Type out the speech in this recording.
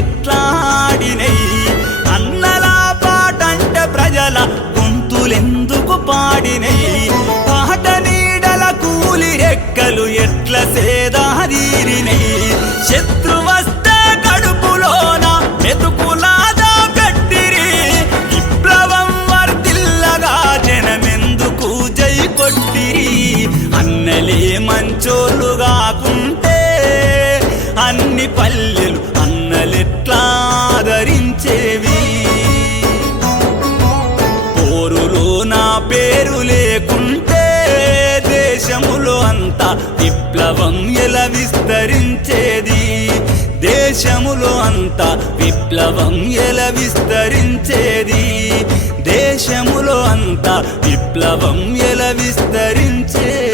ఎట్లాడినై? అన్నలా పాటంటే ప్రజల గొంతులెందుకు పాడినై? పాట నీడల కూలి రెక్కలు ఎట్ల సేదారీరినై శత్రువస్తే కడుపులోన మెతుకులాదా పెట్టిరి విప్లవం వర్దిల్లగా జనమెందుకు జై కొట్టిరి? అన్నలే మంచోళ్ళు కాకుంటే అన్ని పల్లెలు అన్న అన్నలెట్లా ధరించేవి పోరులో నా పేరు లేకుంటే దేశములో అంతా విప్లవం ఎలా విస్తరించేది? దేశములో అంతా విప్లవం ఎలా విస్తరించేది? దేశములో అంతా విప్లవం ఎలా విస్తరించేది?